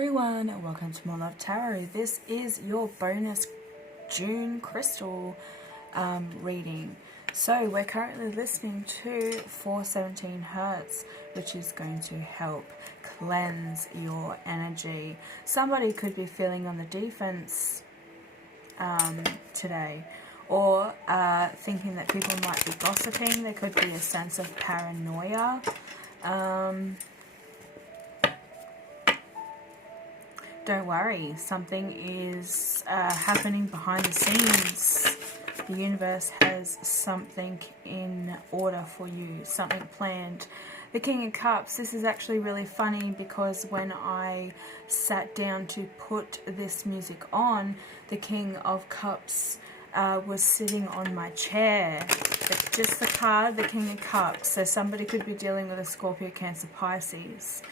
everyone, and welcome to More Love Tarot. This is your bonus June crystal reading. So we're currently listening to 417 Hertz, which is going to help cleanse your energy. Somebody could be feeling on the defense today, or thinking that people might be gossiping. There could be a sense of paranoia. Don't worry, something is happening behind the scenes. The universe has something in order for you, something planned. The King of Cups, this is actually really funny because when I sat down to put this music on, the King of Cups was sitting on my chair. But just the card, the King of Cups. So somebody could be dealing with a Scorpio, Cancer, Pisces.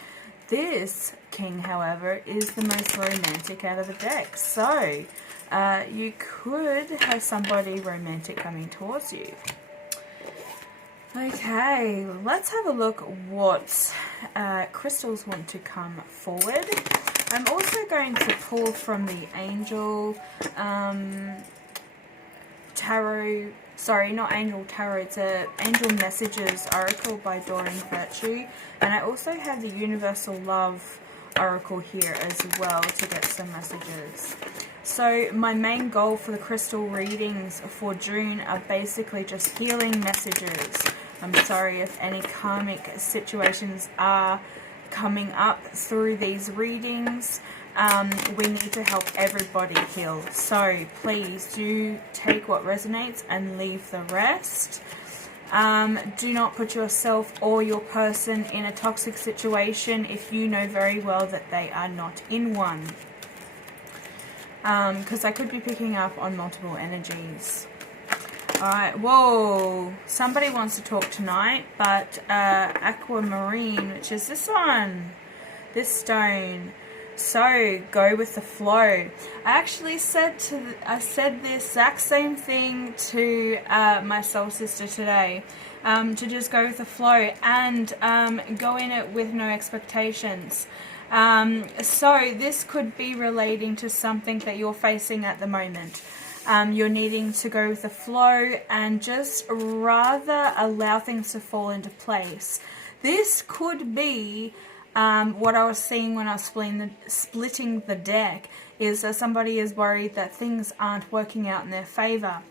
This king, however, is the most romantic out of the deck. So, you could have somebody romantic coming towards you. Okay, let's have a look what crystals want to come forward. I'm also going to pull from the Angel Tarot. Sorry, not Angel Tarot, it's a Angel Messages Oracle by Doreen Virtue. And I also have the Universal Love Oracle here as well to get some messages. So my main goal for the crystal readings for June are basically just healing messages. I'm sorry if any karmic situations are coming up through these readings. We need to help everybody heal. So please do take what resonates and leave the rest. Do not put yourself or your person in a toxic situation if you know very well that they are not in one. Because I could be picking up on multiple energies. Alright, whoa, somebody wants to talk tonight, but AQUAMARINE, which is this one, this stone. So go with the flow. I actually said the exact same thing to my soul sister today, to just go with the flow and go in it with no expectations. So this could be relating to something that you're facing at the moment. You're needing to go with the flow and just rather allow things to fall into place. This could be what I was seeing when I was splitting the deck is that somebody is worried that things aren't working out in their favor.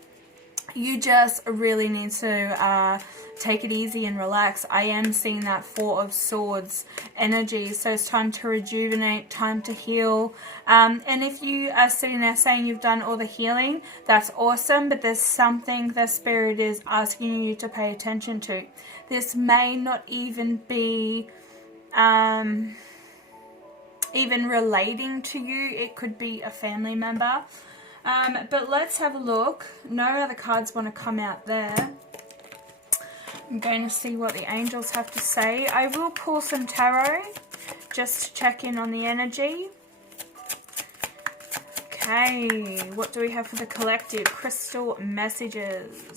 You just really need to take it easy and relax. I am seeing that Four of Swords energy, so it's time to rejuvenate, time to heal. And if you are sitting there saying you've done all the healing, that's awesome, but there's something the Spirit is asking you to pay attention to. This may not even be even relating to you. It could be a family member. But let's have a look. No other cards want to come out there. I'm going to see what the angels have to say. I will pull some tarot just to check in on the energy. Okay, what do we have for the collective? Crystal messages.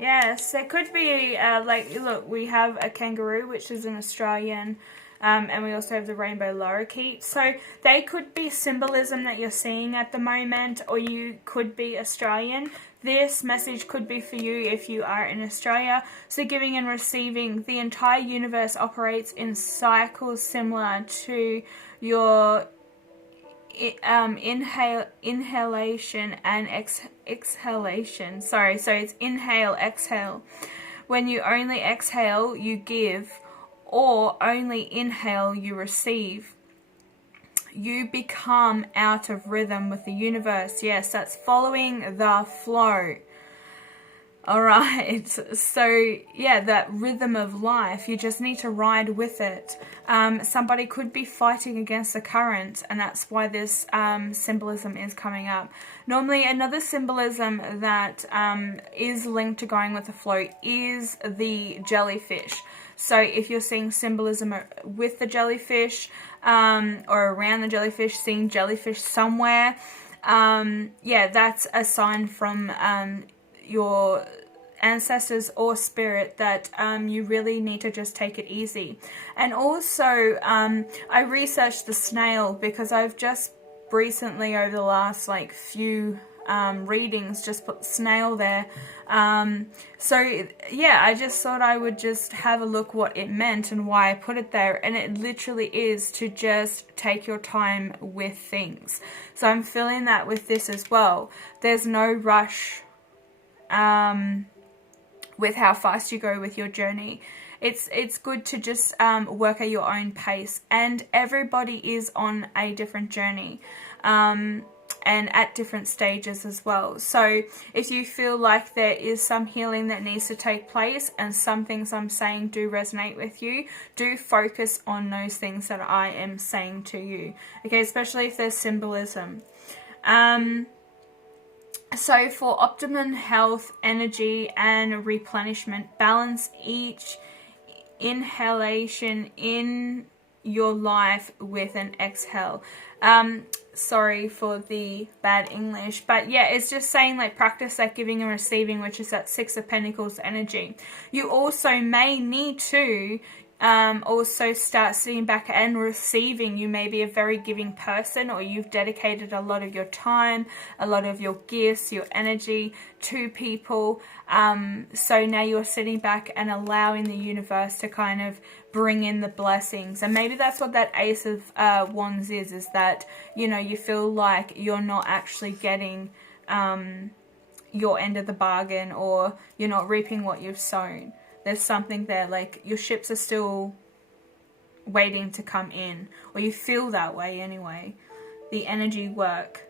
Yes, there could be, like, look, we have a kangaroo, which is an Australian, and we also have the rainbow lorikeet. So they could be symbolism that you're seeing at the moment, or you could be Australian. This message could be for you if you are in Australia. So giving and receiving, the entire universe operates in cycles similar to your inhalation and exhalation. Sorry, so it's inhale, exhale. When you only exhale, you give, or only inhale, you receive. You become out of rhythm with the universe. Yes, that's following the flow. Alright, so yeah, that rhythm of life, you just need to ride with it. Somebody could be fighting against the current, and that's why this symbolism is coming up. Normally, another symbolism that is linked to going with the flow is the jellyfish. So if you're seeing symbolism with the jellyfish, or around the jellyfish, seeing jellyfish somewhere, yeah, that's a sign from your ancestors or spirit that you really need to just take it easy. And also I researched the snail because I've just recently, over the last like few readings, just put snail there. So yeah, I just thought I would just have a look what it meant and why I put it there, and it literally is to just take your time with things. So I'm feeling that with this as well. There's no rush with how fast you go with your journey. It's good to just work at your own pace, and everybody is on a different journey. And at different stages as well. So if you feel like there is some healing that needs to take place and some things I'm saying do resonate with you, do focus on those things that I am saying to you. Okay, especially if there's symbolism. So for optimum health, energy, and replenishment, balance each inhalation in your life with an exhale. Sorry for the bad English, but yeah, it's just saying like practice that giving and receiving, which is that Six of Pentacles energy. You also may need to also start sitting back and receiving. You may be a very giving person, or you've dedicated a lot of your time, a lot of your gifts, your energy to people. So now you're sitting back and allowing the universe to kind of bring in the blessings. And maybe that's what that Ace of Wands is that, you know, you feel like you're not actually getting your end of the bargain, or you're not reaping what you've sown. There's something there, like your ships are still waiting to come in, or you feel that way anyway. The energy work.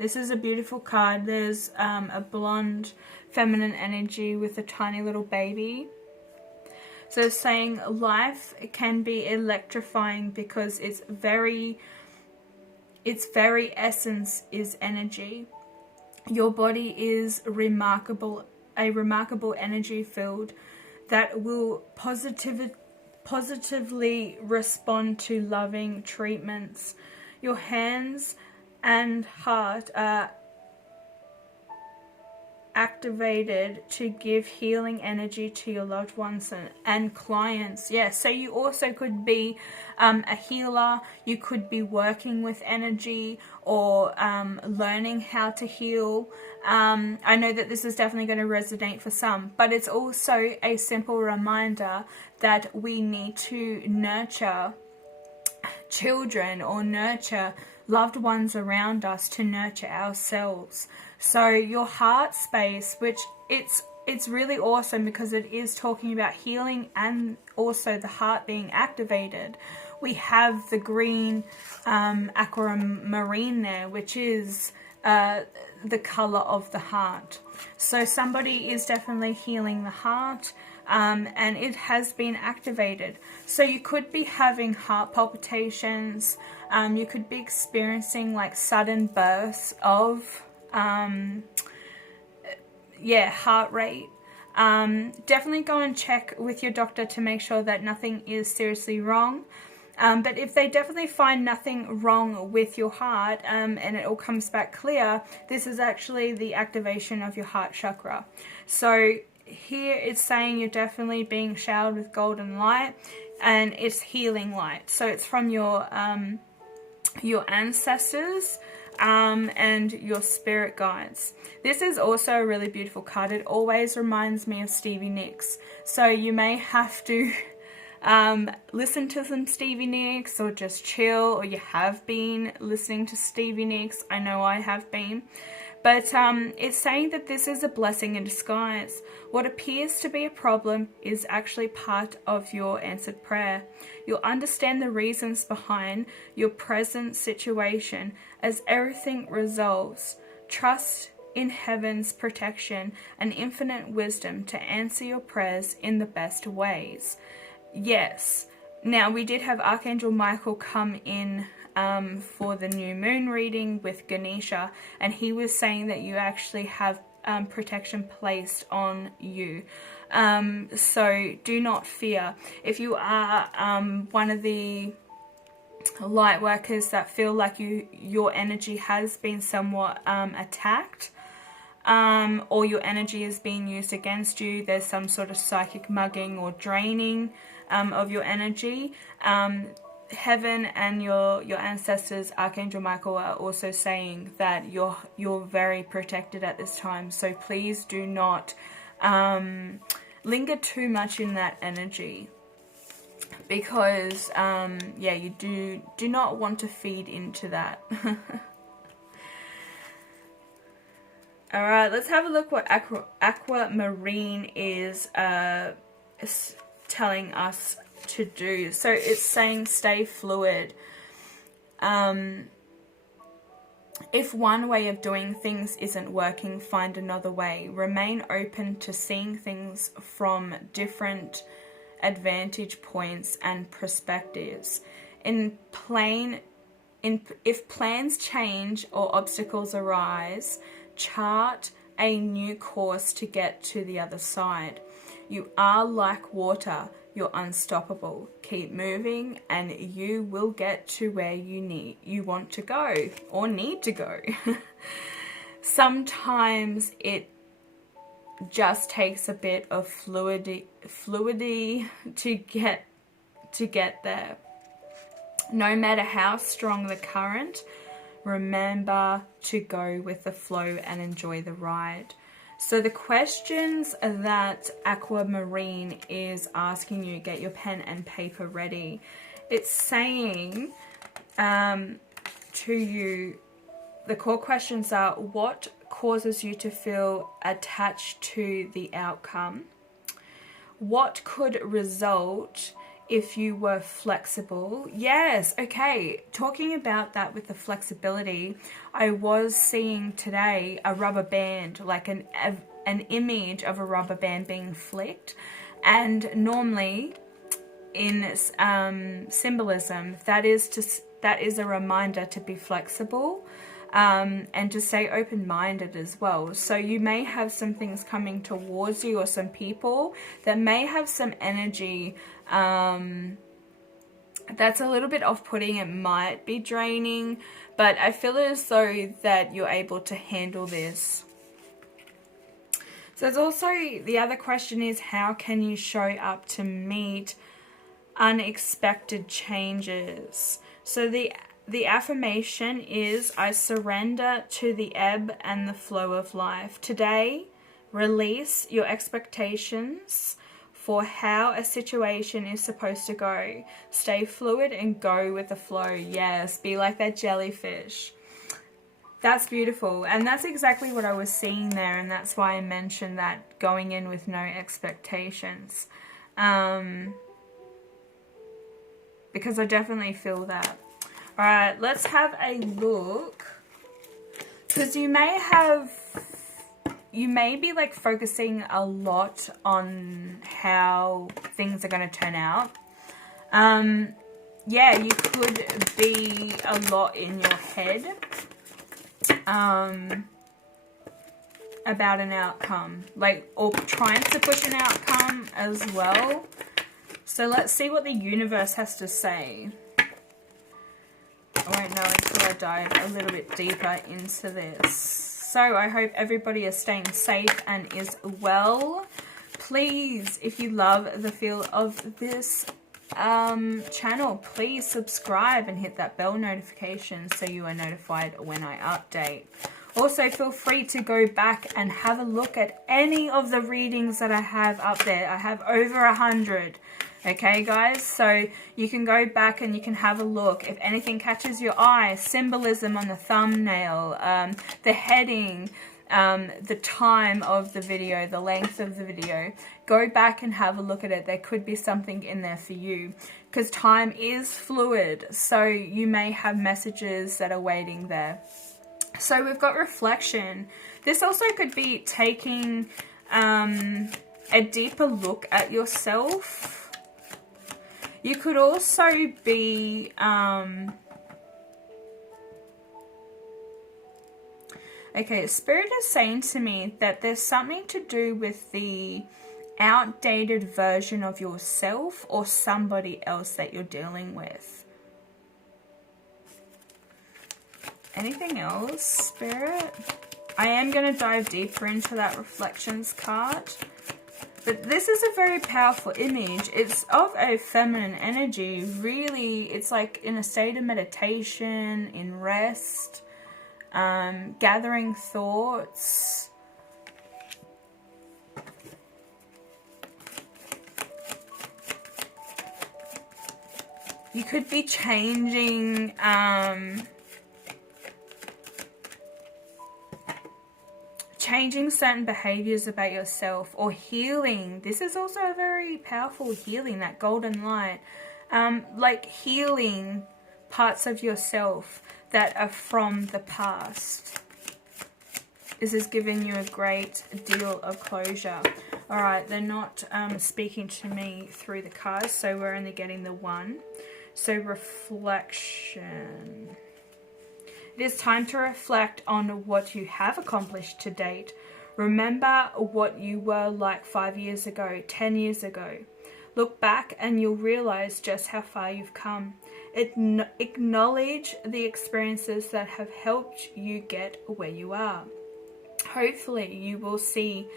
This is a beautiful card. There's a blonde feminine energy with a tiny little baby. So it's saying life can be electrifying because its very essence is energy. Your body is remarkable, a remarkable energy field that will positively respond to loving treatments. Your hands and heart are activated to give healing energy to your loved ones and clients. Yeah, so you also could be a healer. You could be working with energy, or learning how to heal. I know that this is definitely going to resonate for some, but it's also a simple reminder that we need to nurture children or nurture loved ones around us to nurture ourselves. So your heart space, which it's really awesome because it is talking about healing and also the heart being activated. We have the green aquamarine there, which is the color of the heart. So somebody is definitely healing the heart, and it has been activated. So you could be having heart palpitations. You could be experiencing like sudden bursts of heart rate. Definitely go and check with your doctor to make sure that nothing is seriously wrong. But if they definitely find nothing wrong with your heart, and it all comes back clear, this is actually the activation of your heart chakra. So here it's saying you're definitely being showered with golden light, and it's healing light. So it's from your ancestors, and your spirit guides. This is also a really beautiful card. It always reminds me of Stevie Nicks. So you may have to listen to some Stevie Nicks, or just chill, or you have been listening to Stevie Nicks. I know I have been. But it's saying that this is a blessing in disguise. What appears to be a problem is actually part of your answered prayer. You'll understand the reasons behind your present situation as everything resolves. Trust in heaven's protection and infinite wisdom to answer your prayers in the best ways. Yes. Now, we did have Archangel Michael come in for the new moon reading with Ganesha, and he was saying that you actually have protection placed on you. So do not fear. If you are one of the light workers that feel like your energy has been somewhat attacked, or your energy is being used against you. There's some sort of psychic mugging or draining of your energy. Heaven and your ancestors, Archangel Michael, are also saying that you're very protected at this time. So please do not linger too much in that energy, because yeah, you do not want to feed into that. All right, let's have a look what Aquamarine is telling us to do. So it's saying stay fluid. If one way of doing things isn't working, find another way. Remain open to seeing things from different advantage points and perspectives. If plans change or obstacles arise, chart a new course to get to the other side. You are like water. You're unstoppable. Keep moving and you will get to where you want to go or need to go. Sometimes it just takes a bit of fluidity to get there. No matter how strong the current, remember to go with the flow and enjoy the ride. So the questions that Aquamarine is asking you, get your pen and paper ready. It's saying to you, the core questions are: what causes you to feel attached to the outcome? What could result if you were flexible? Yes, okay, talking about that with the flexibility, I was seeing today a rubber band, like an image of a rubber band being flicked, and normally in symbolism that is a reminder to be flexible and to stay open-minded as well. So you may have some things coming towards you, or some people that may have some energy that's a little bit off-putting. It might be draining, but I feel as though that you're able to handle this. So there's also, the other question is, how can you show up to meet unexpected changes? So the affirmation is, I surrender to the ebb and the flow of life. Today, release your expectations for how a situation is supposed to go. Stay fluid and go with the flow. Yes, be like that jellyfish. That's beautiful. And that's exactly what I was seeing there, and that's why I mentioned that, going in with no expectations. Because I definitely feel that. Alright, let's have a look. Because you may be like focusing a lot on how things are going to turn out. Yeah, you could be a lot in your head about an outcome, like, or trying to push an outcome as well. So let's see what the universe has to say. I won't know until I dive a little bit deeper into this. So I hope everybody is staying safe and is well. Please, if you love the feel of this channel, please subscribe and hit that bell notification so you are notified when I update. Also, feel free to go back and have a look at any of the readings that I have up there. I have over 100. Okay, guys, so you can go back and you can have a look. If anything catches your eye, symbolism on the thumbnail, the heading, the time of the video, the length of the video, go back and have a look at it. There could be something in there for you, because time is fluid, so you may have messages that are waiting there. So we've got reflection. This also could be taking a deeper look at yourself. You could also be okay, Spirit is saying to me that there's something to do with the outdated version of yourself or somebody else that you're dealing with. Anything else, Spirit? I am going to dive deeper into that reflections card. But this is a very powerful image. It's of a feminine energy. Really, it's like in a state of meditation, in rest, gathering thoughts. You could be changing certain behaviors about yourself, or healing. This is also a very powerful healing, that golden light. Like healing parts of yourself that are from the past. This is giving you a great deal of closure. Alright, they're not speaking to me through the cards, so we're only getting the one. So reflection. It is time to reflect on what you have accomplished to date. Remember what you were like 5 years ago, 10 years ago. Look back and you'll realize just how far you've come. Acknowledge the experiences that have helped you get where you are. Hopefully you will see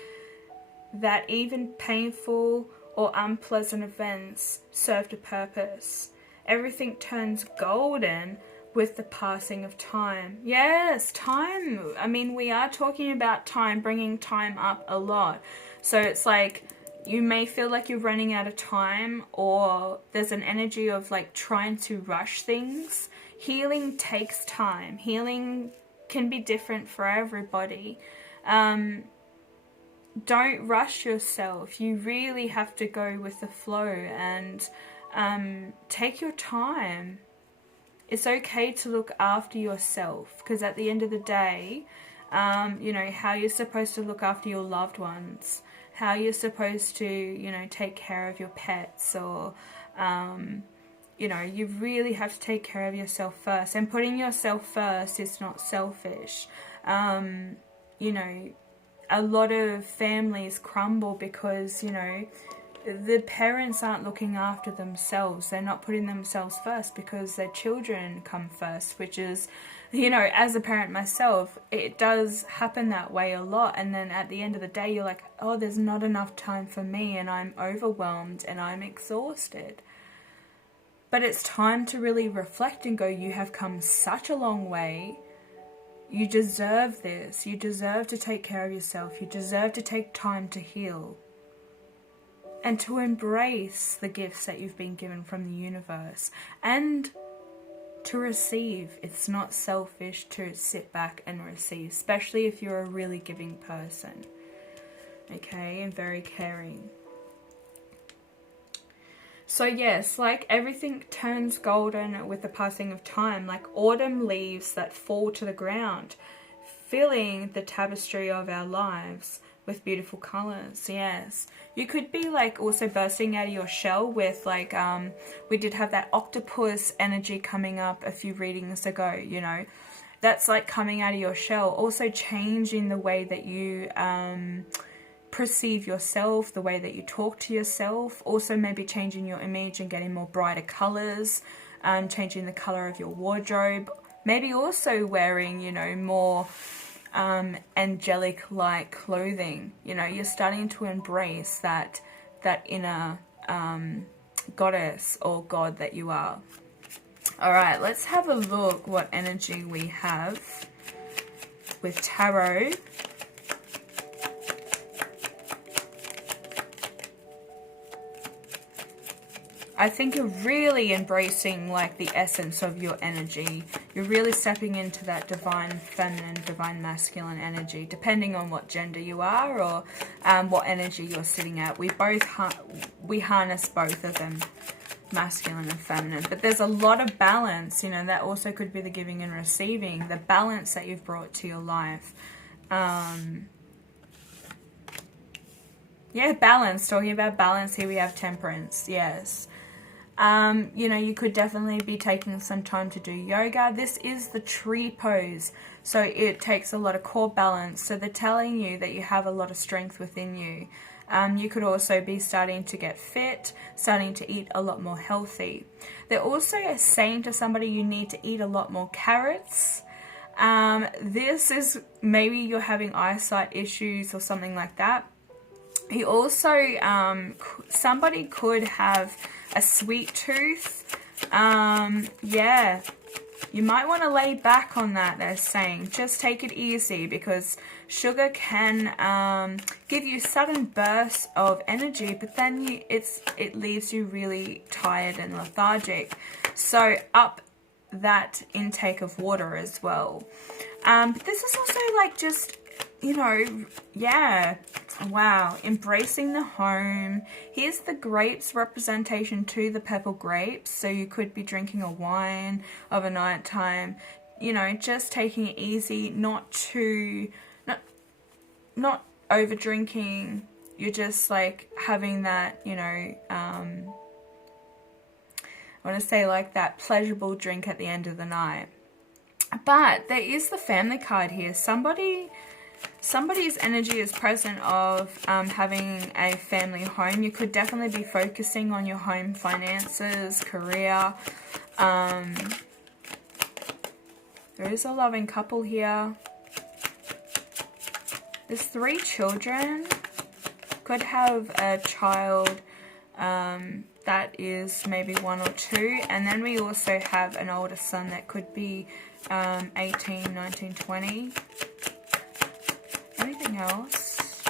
that even painful or unpleasant events served a purpose. Everything turns golden with the passing of time. Yes, time. I mean, we are talking about time, bringing time up a lot. So it's like you may feel like you're running out of time, or there's an energy of like trying to rush things. Healing takes time. Healing can be different for everybody. Don't rush yourself. You really have to go with the flow and take your time. It's okay to look after yourself, because at the end of the day, you know, how you're supposed to look after your loved ones, how you're supposed to, you know, take care of your pets, or, you know, you really have to take care of yourself first. And putting yourself first is not selfish. You know, a lot of families crumble because, you know, the parents aren't looking after themselves. They're not putting themselves first because their children come first, which is, you know, as a parent myself, it does happen that way a lot. And then at the end of the day, you're like, oh, there's not enough time for me, and I'm overwhelmed and I'm exhausted. But it's time to really reflect and go, you have come such a long way. You deserve this. You deserve to take care of yourself. You deserve to take time to heal. And to embrace the gifts that you've been given from the universe. And to receive. It's not selfish to sit back and receive. Especially if you're a really giving person. Okay, and very caring. So yes, like everything turns golden with the passing of time. Like autumn leaves that fall to the ground. Filling the tapestry of our lives with beautiful colors. Yes, you could be like also bursting out of your shell with like we did have that octopus energy coming up a few readings ago, you know, that's like coming out of your shell, also changing the way that you perceive yourself, the way that you talk to yourself, also maybe changing your image and getting more brighter colors, changing the color of your wardrobe, maybe also wearing, you know, more angelic-like clothing. You know, you're starting to embrace that inner goddess or god that you are. All right, let's have a look what energy we have with tarot. I think you're really embracing like the essence of your energy. You're really stepping into that divine feminine, divine masculine energy, depending on what gender you are or what energy you're sitting at. We harness both of them, masculine and feminine. But there's a lot of balance, you know, that also could be the giving and receiving, the balance that you've brought to your life. Yeah, balance. Talking about balance, here we have temperance. Yes. You know, you could definitely be taking some time to do yoga. This is the tree pose, so it takes a lot of core balance. So they're telling you that you have a lot of strength within you. You could also be starting to get fit, starting to eat a lot more healthy. They're also saying to somebody you need to eat a lot more carrots, This is maybe you're having eyesight issues or something like that. You also, somebody could have a sweet tooth. Yeah, you might want to lay back on that, they're saying. Just take it easy, because sugar can give you sudden bursts of energy, but then it leaves you really tired and lethargic. So up that intake of water as well. But this is also like just, you know, yeah, wow, embracing the home. Here's the grapes representation to the purple grapes, so you could be drinking a wine of a night time, you know, just taking it easy, not over drinking. You're just like having that, you know, I want to say like that pleasurable drink at the end of the night. But there is the family card here. Somebody's energy is present of having a family home. You could definitely be focusing on your home finances, career. There is a loving couple here. There's 3 children. Could have a child that is maybe 1 or 2. And then we also have an older son that could be 18, 19, 20. Anything else?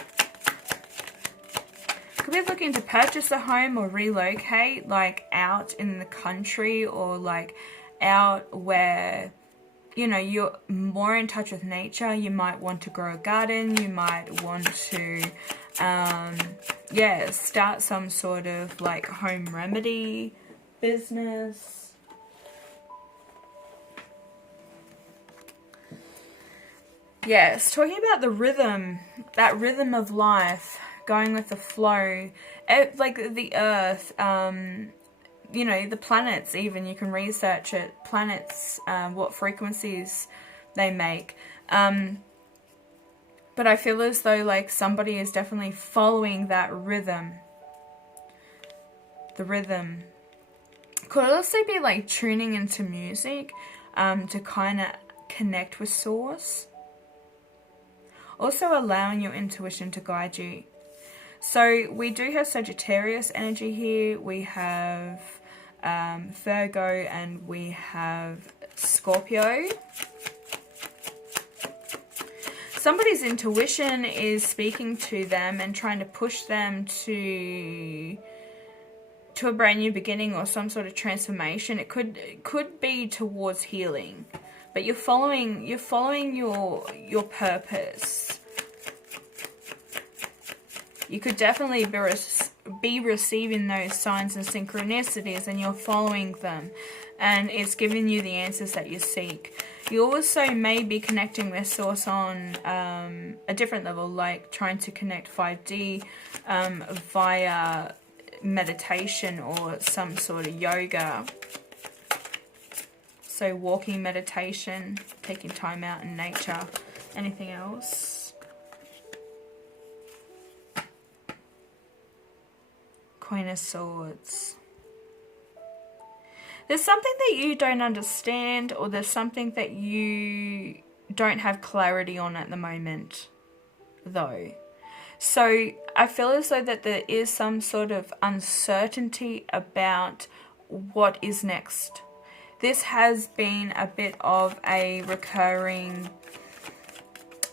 Could be looking to purchase a home or relocate, like out in the country, or like out where, you know, you're more in touch with nature. You might want to grow a garden. You might want to, yeah, start some sort of like home remedy business. Yes, talking about the rhythm, that rhythm of life, going with the flow, like the earth, you know, the planets even, you can research it, planets, what frequencies they make. But I feel as though like somebody is definitely following that rhythm. The rhythm. Could also be like tuning into music to kind of connect with source. Also allowing your intuition to guide you. So we do have Sagittarius energy here. We have Virgo, and we have Scorpio. Somebody's intuition is speaking to them and trying to push them to a brand new beginning or some sort of transformation. It could be towards healing. But you're following your purpose. You could definitely be receiving those signs and synchronicities, and you're following them, and it's giving you the answers that you seek. You also may be connecting with source on a different level, like trying to connect 5D via meditation or some sort of yoga. So walking, meditation, taking time out in nature. Anything else? Queen of Swords. There's something that you don't understand, or there's something that you don't have clarity on at the moment, though. So I feel as though that there is some sort of uncertainty about what is next. This has been a bit of a recurring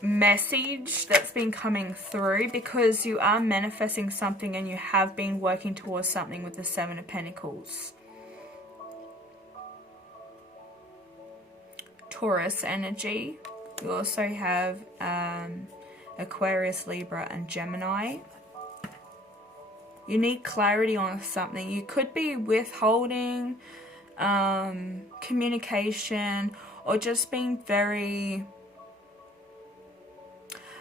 message that's been coming through, because you are manifesting something and you have been working towards something with the 7 of Pentacles. Taurus energy. You also have Aquarius, Libra, and Gemini. You need clarity on something. You could be withholding communication, or just being very,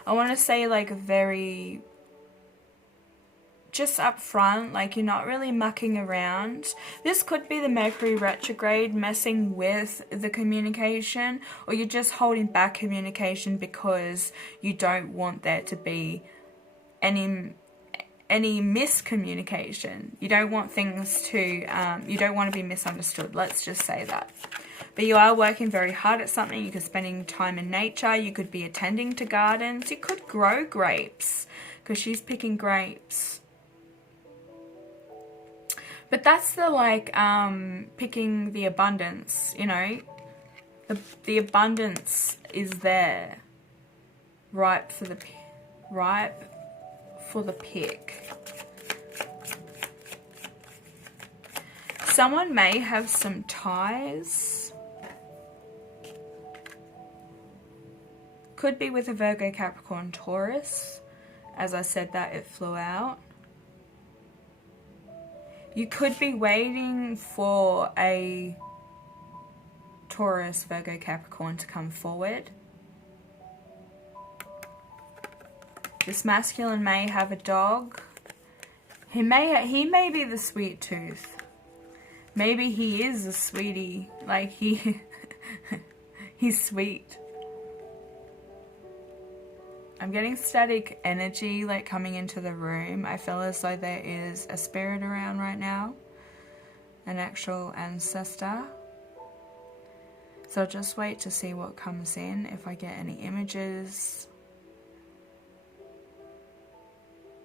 I want to say like very just upfront, like you're not really mucking around. This could be the Mercury retrograde messing with the communication, or you're just holding back communication because you don't want there to be any miscommunication. You don't want things to, you don't want to be misunderstood. Let's just say that. But you are working very hard at something. You could be spending time in nature. You could be attending to gardens. You could grow grapes because she's picking grapes. But that's the like picking the abundance, you know. The abundance is there, ripe for the pick. Someone may have some ties. Could be with a Virgo, Capricorn, Taurus. As I said that, it flew out. You could be waiting for a Taurus, Virgo, Capricorn to come forward. This masculine may have a dog. He may be the sweet tooth. Maybe he is a sweetie. Like he's sweet. I'm getting static energy like coming into the room. I feel as though there is a spirit around right now. An actual ancestor. So I'll just wait to see what comes in, if I get any images.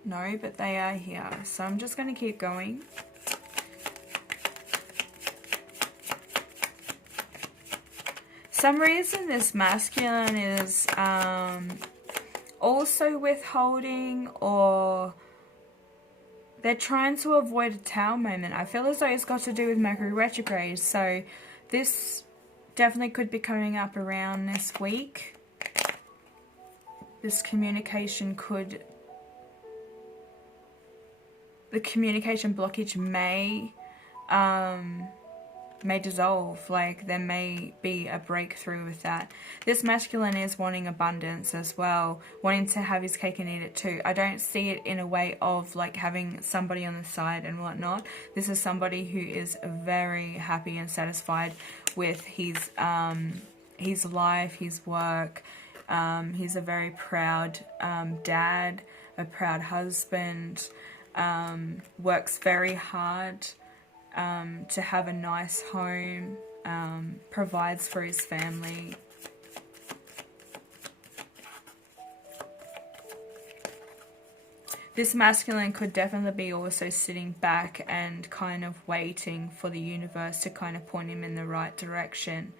No, but they are here. So I'm just going to keep going. Some reason this masculine is also withholding, or they're trying to avoid a Tower moment. I feel as though it's got to do with Mercury retrograde. So this definitely could be coming up around this week. This communication could... The communication blockage may dissolve. Like there may be a breakthrough with that. This masculine is wanting abundance as well, wanting to have his cake and eat it too. I don't see it in a way of like having somebody on the side and whatnot. This is somebody who is very happy and satisfied with his life, his work. He's a very proud dad, a proud husband. Works very hard to have a nice home, provides for his family. This masculine could definitely be also sitting back and kind of waiting for the universe to kind of point him in the right direction.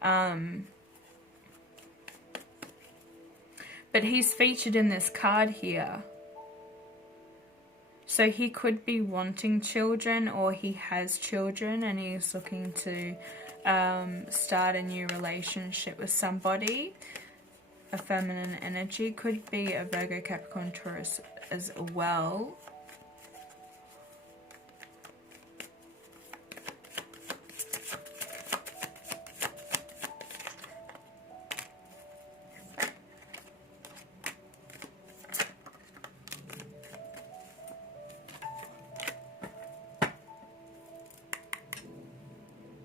But he's featured in this card here. So he could be wanting children, or he has children and he's looking to start a new relationship with somebody. A feminine energy. Could be a Virgo, Capricorn, Taurus as well.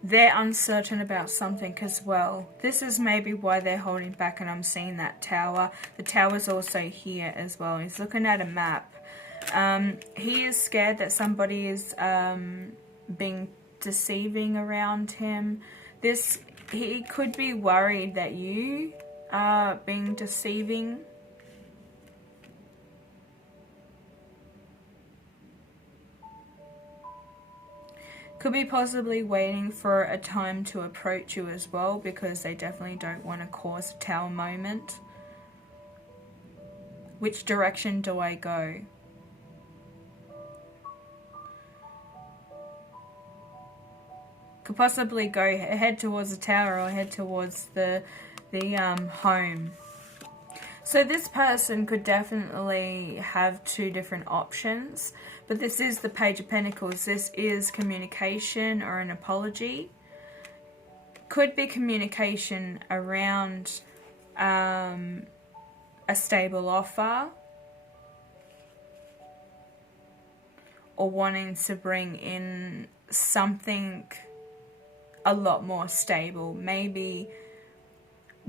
They're uncertain about something as well. This is maybe why they're holding back, and I'm seeing that tower. The tower's also here as well. He's looking at a map. He is scared that somebody is being deceiving around him. He could be worried that you are being deceiving. Could be possibly waiting for a time to approach you as well, because they definitely don't want to cause a Tower moment. Which direction do I go? Could possibly go head towards the Tower or head towards the home. So this person could definitely have two different options. But this is the Page of Pentacles. This is communication or an apology. Could be communication around a stable offer. Or wanting to bring in something a lot more stable. Maybe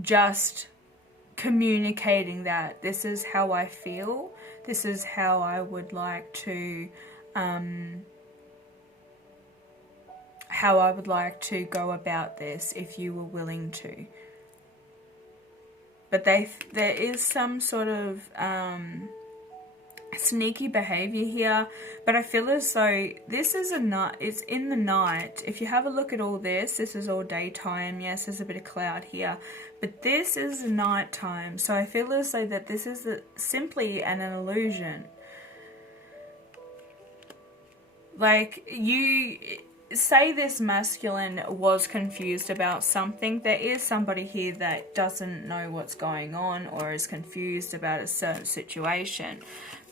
just communicating that this is how I feel. This is how I would like to how I would like to go about this if you were willing to. But there is some sort of sneaky behavior here, but I feel as though this is a night, it's in the night. If you have a look at all this is all daytime. Yes, there's a bit of cloud here, but this is nighttime, so I feel as though that this is simply an illusion. Like, you say this masculine was confused about something. There is somebody here that doesn't know what's going on or is confused about a certain situation.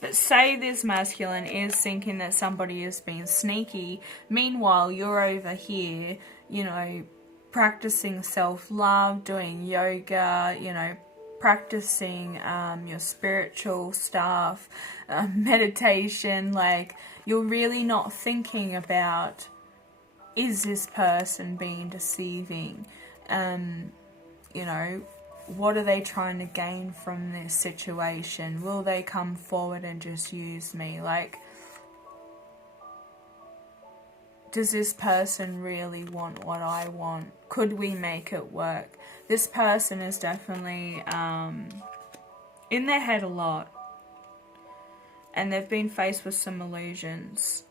But say this masculine is thinking that somebody is being sneaky. Meanwhile, you're over here, you know, practicing self-love, doing yoga, you know, practicing your spiritual stuff, meditation. Like, you're really not thinking about, is this person being deceiving? You know, what are they trying to gain from this situation? Will they come forward and just use me? Like, does this person really want what I want? Could we make it work? This person is definitely in their head a lot. And they've been faced with some illusions.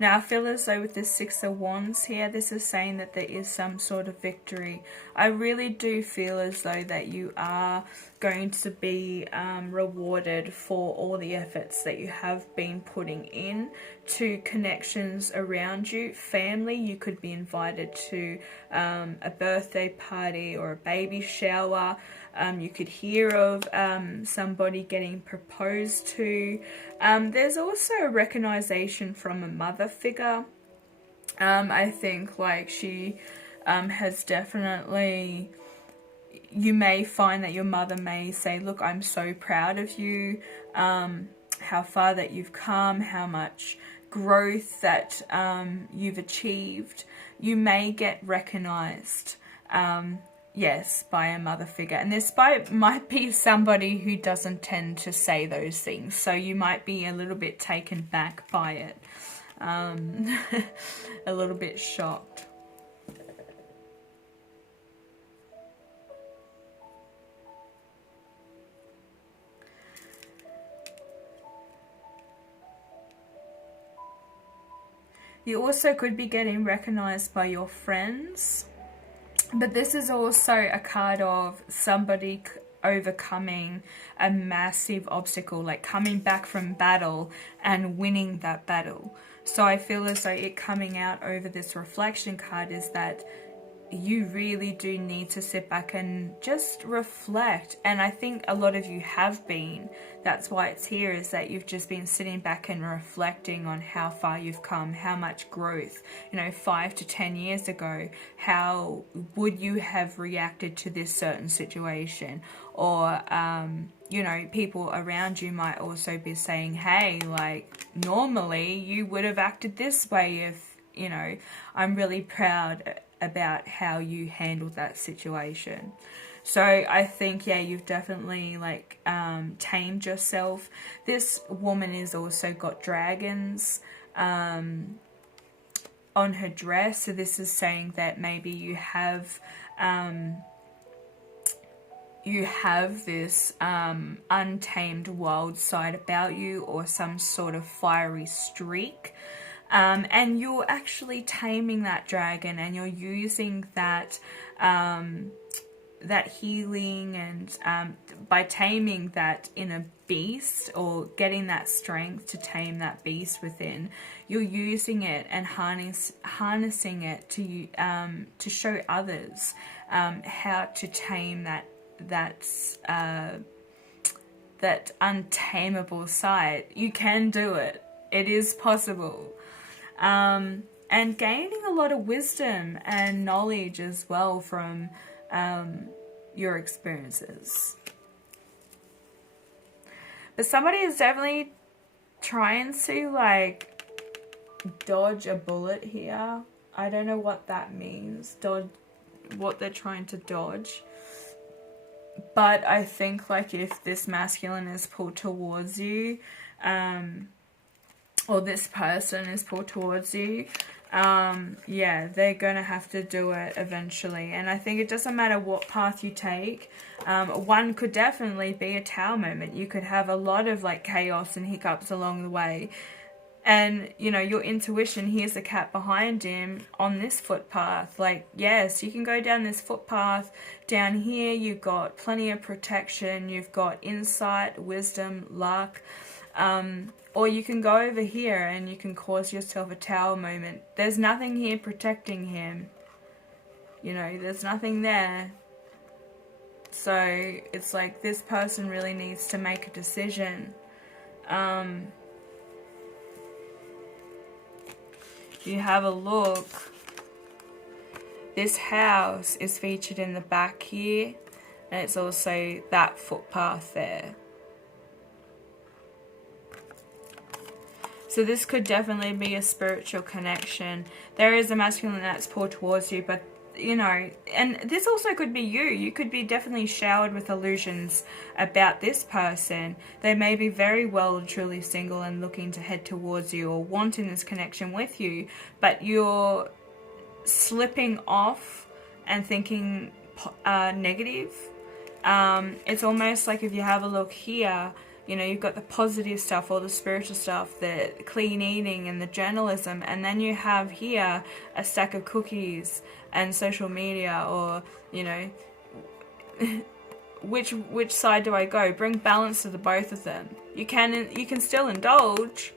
Now, I feel as though with this Six of Wands here, this is saying that there is some sort of victory. I really do feel as though that you are going to be rewarded for all the efforts that you have been putting in to connections around you. Family, you could be invited to a birthday party or a baby shower. You could hear of somebody getting proposed to. There's also a recognition from a mother figure. I think like she has definitely, you may find that your mother may say, look, I'm so proud of you, how far that you've come, how much growth that you've achieved. You may get recognized. Yes, by a mother figure. And this might be somebody who doesn't tend to say those things. So you might be a little bit taken back by it. A little bit shocked. You also could be getting recognized by your friends. But this is also a card of somebody overcoming a massive obstacle, like coming back from battle and winning that battle. So I feel as though it coming out over this reflection card is that you really do need to sit back and just reflect. And I think a lot of you have been. That's why it's here, is that you've just been sitting back and reflecting on how far you've come, how much growth. You know, 5 to 10 years ago, how would you have reacted to this certain situation? Or, you know, people around you might also be saying, hey, like, normally you would have acted this way if, you know, I'm really proud about how you handled that situation. So I think, yeah, you've definitely like tamed yourself. This woman has also got dragons on her dress. So this is saying that maybe you have this untamed wild side about you, or some sort of fiery streak. And you're actually taming that dragon, and you're using that that healing and by taming that inner beast, or getting that strength to tame that beast within, you're using it and harnessing it to show others how to tame that untamable side. You can do it. It is possible. And gaining a lot of wisdom and knowledge as well from your experiences. But somebody is definitely trying to like dodge a bullet here. I don't know what that means, dodge what they're trying to dodge. But I think like if this masculine is pulled towards you, or this person is pulled towards you, yeah, they're gonna have to do it eventually. And I think it doesn't matter what path you take. One could definitely be a Tower moment. You could have a lot of like chaos and hiccups along the way, and you know, your intuition hears the cat behind him on this footpath. Like, yes, you can go down this footpath. Down here you've got plenty of protection, you've got insight, wisdom, luck. Or you can go over here and you can cause yourself a Tower moment. There's nothing here protecting him. You know, there's nothing there. So it's like this person really needs to make a decision. You have a look. This house is featured in the back here, and it's also that footpath there. So this could definitely be a spiritual connection. There is a masculine that's pulled towards you, but you know, and this also could be you. You could be definitely showered with illusions about this person. They may be very well and truly single and looking to head towards you or wanting this connection with you, but you're slipping off and thinking negative. It's almost like if you have a look here, you know, you've got the positive stuff, all the spiritual stuff, the clean eating and the journalism, and then you have here a stack of cookies and social media, or, you know, which side do I go? Bring balance to the both of them. You can still indulge,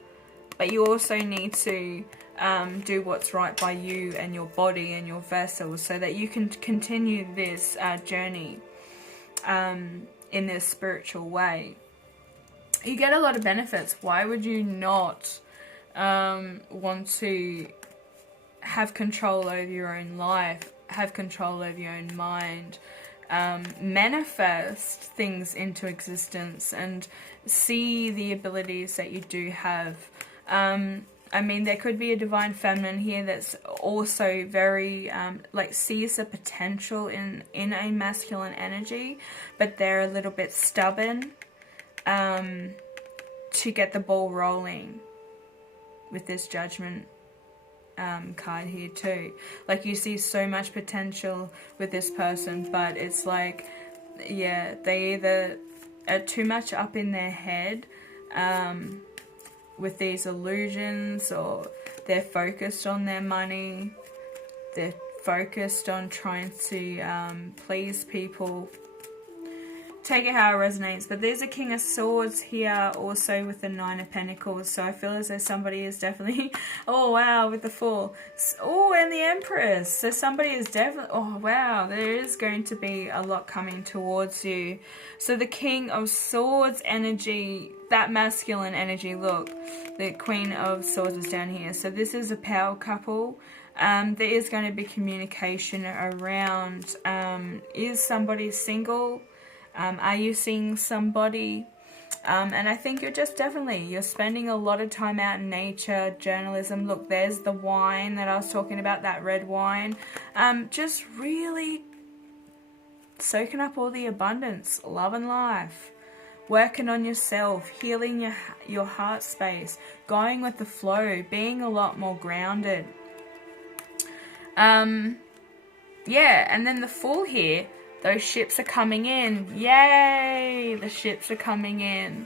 but you also need to do what's right by you and your body and your vessel, so that you can continue this journey in this spiritual way. You get a lot of benefits. Why would you not want to have control over your own life, have control over your own mind, manifest things into existence, and see the abilities that you do have? I mean, there could be a divine feminine here that's also very, like, sees the potential in a masculine energy, but they're a little bit stubborn to get the ball rolling with this Judgment card here too. Like, you see so much potential with this person, but it's like, yeah, they either are too much up in their head with these illusions, or they're focused on their money, they're focused on trying to please people. Take it how it resonates. But there's a King of Swords here also with the Nine of Pentacles, so I feel as though somebody is definitely, oh wow, with the Four, oh, and the Empress, so somebody is definitely, oh wow, there is going to be a lot coming towards you. So the King of Swords energy, that masculine energy, look, the Queen of Swords is down here, so this is a power couple. There is going to be communication around, is somebody single? Are you seeing somebody? And I think you're spending a lot of time out in nature, journalism. Look, there's the wine that I was talking about, that red wine. Just really soaking up all the abundance, love and life, working on yourself, healing your heart space, going with the flow, being a lot more grounded. Yeah, and then the Fool here. Those ships are coming in. Yay! The ships are coming in.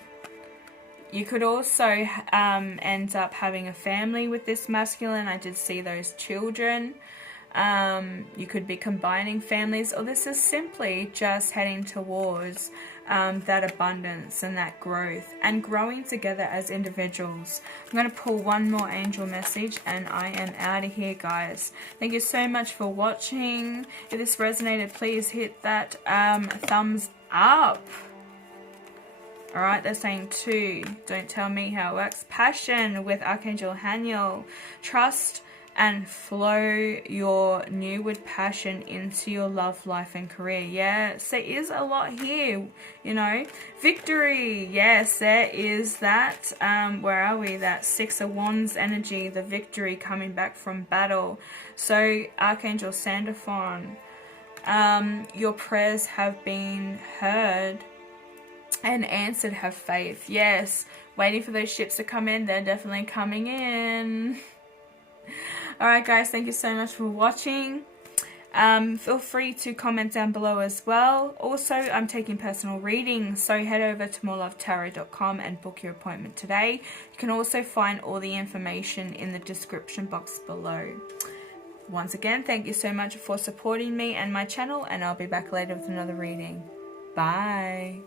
You could also end up having a family with this masculine. I did see those children. You could be combining families, or this is simply just heading towards that abundance and that growth and growing together as individuals. I'm going to pull one more angel message and I am out of here, guys. Thank you so much for watching. If this resonated, please hit that thumbs up. Alright, they're saying 2. Don't tell me how it works. Passion with Archangel Haniel. Trust and flow your new with passion into your love life and career. Yes, there is a lot here, you know. Victory, yes, there is that, where are we, that Six of Wands energy, the victory coming back from battle. So Archangel Sandalphon, your prayers have been heard and answered. Have faith. Yes, Waiting for those ships to come in. They're definitely coming in. Alright guys, thank you so much for watching. Feel free to comment down below as well. Also, I'm taking personal readings, so head over to morelovetarot.com and book your appointment today. You can also find all the information in the description box below. Once again, thank you so much for supporting me and my channel, and I'll be back later with another reading. Bye.